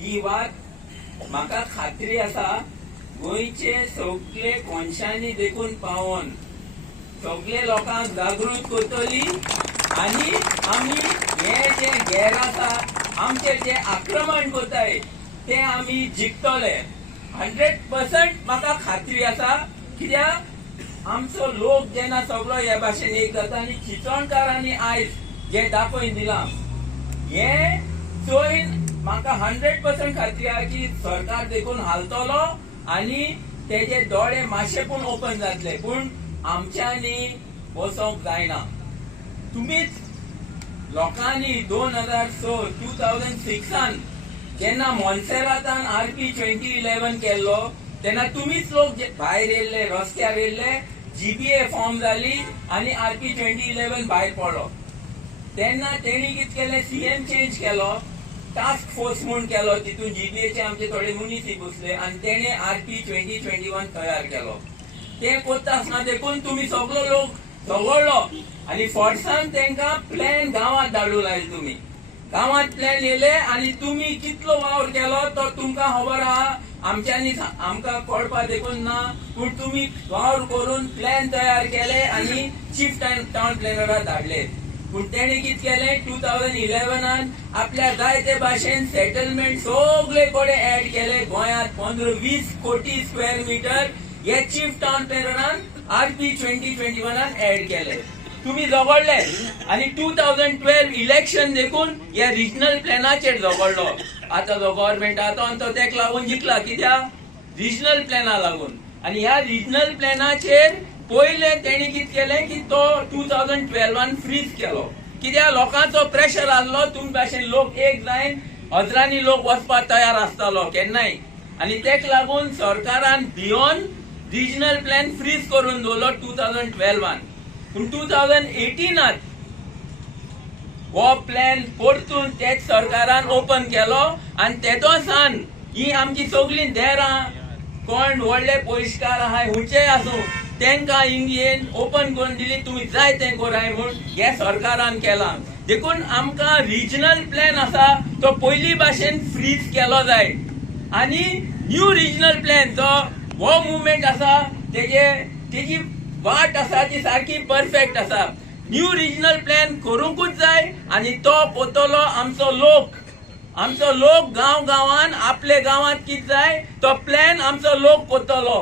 ही बात म्हाका खात्री आसा गोंयचे सगळे कोनशांनी देखून पावोन सगळे लोकांक जागृत करतली आणि आमी हे जे गैर आसा आमचे जे आक्रमण करताय ते आमी जिखतले 100% म्हाका खात्री आसा कित्याक आमचो लोक जेन्ना सगळो हे भाशेन एक जाता आनी चिंचोणकारांनी आयज जे दाखोवन दिलां हे चोयन म्हाका 100% खात्री आहा की सरकार देखून हालतलो आणि तेजे दोळे मातशे पूण ओपन जातले पूण आमच्यांनी बसोंक जायना. तुम्हीच लोकांनी 2006 जेन्ना मोन्सेरातान RP 2011 केल्लो तेन्ना तुम्हीच लोक भायर येयल्ले रस्त्यार येयल्ले GBA फॉर्म जाली आणि RP 2011 भायर पडलो. तेन्ना तेणी कितें केलें CM चेंज केलो टास्क फोर्स म्हणून केलो तितून GBAचे आमचे थोडे मुनीसी बसले आणि तेणे RP 2021 तयार केलो. ते कोत्ता आसतना देखून तुम्ही सगळो लोक झगडलो आणि फोर्सान तेंका प्लॅन गांवांत धाडून लायले. तुम्ही गांवांत प्लॅन येयले आणि तुम्ही कितलो वावर केलो तो तुमकां खबर आहा आमच्यांनी आमकां कळपा देखून ना पूण तुम्ही वावर करून प्लॅन तयार केले आणि चीफ टाउन प्लॅनराक धाडले. पूण तेणे कितें केलें 2011 आपल्या जायते भाशेन सेटलमेंट सगळे कडेन ऍड केले. गोंयांत 15-20 कोटी स्क्वेअर मीटर हे चीफ टाउन प्लॅनरान RP 2021 ऍड केले. तुम्ही झगडले आणि 2012 इलेक्शन देखून या रिजनल प्लॅनाचेर झगडलो. आता जो गव्हर्नमेंट आता तो तेका लागून जिखला कित्याक रिजनल प्लॅना लागून. आणि ह्या रिजनल प्लॅनाचेर पहिले तेणी कितें केलें की तो 2012 फ्रीज केलो कित्याक लोकांचो प्रेशर आसलो. तुम भाशेन लोक एक जायन हजारांनी लोक वचपाक तयार आसतालो केन्नाय आणि तेका लागून सरकारान भियोन रिजनल प्लॅन फ्रीज करून दवरलो 2012. पूण 2018 हो प्लॅन परतून तेच सरकारान ओपन केलो आणि तेदो सान ही आमची सगळी देरां कोण व्हडले पयशेकार आहाय हुंचे आसूं तेंका इंडियेन ओपन करून दिली. तुम्ही जाय तें कराय म्हूण हे सरकारान केला. देखून आमकां रिजनल प्लॅन आसा तो पयली भाशेन फ्रीज केलो जाय आणि न्यू रिजनल प्लॅन जो हो मुवमेंट आसा तेजी वाट आसा ती सारकी परफेक्ट आसा. न्यू रिजनल प्लॅन करूंकूच जाय आणि तो पोतलो आमचो लोक. आमचो लोक गांवांत आपले गांवांत कितें जाय तो प्लॅन आमचो लोक कोत्तलो.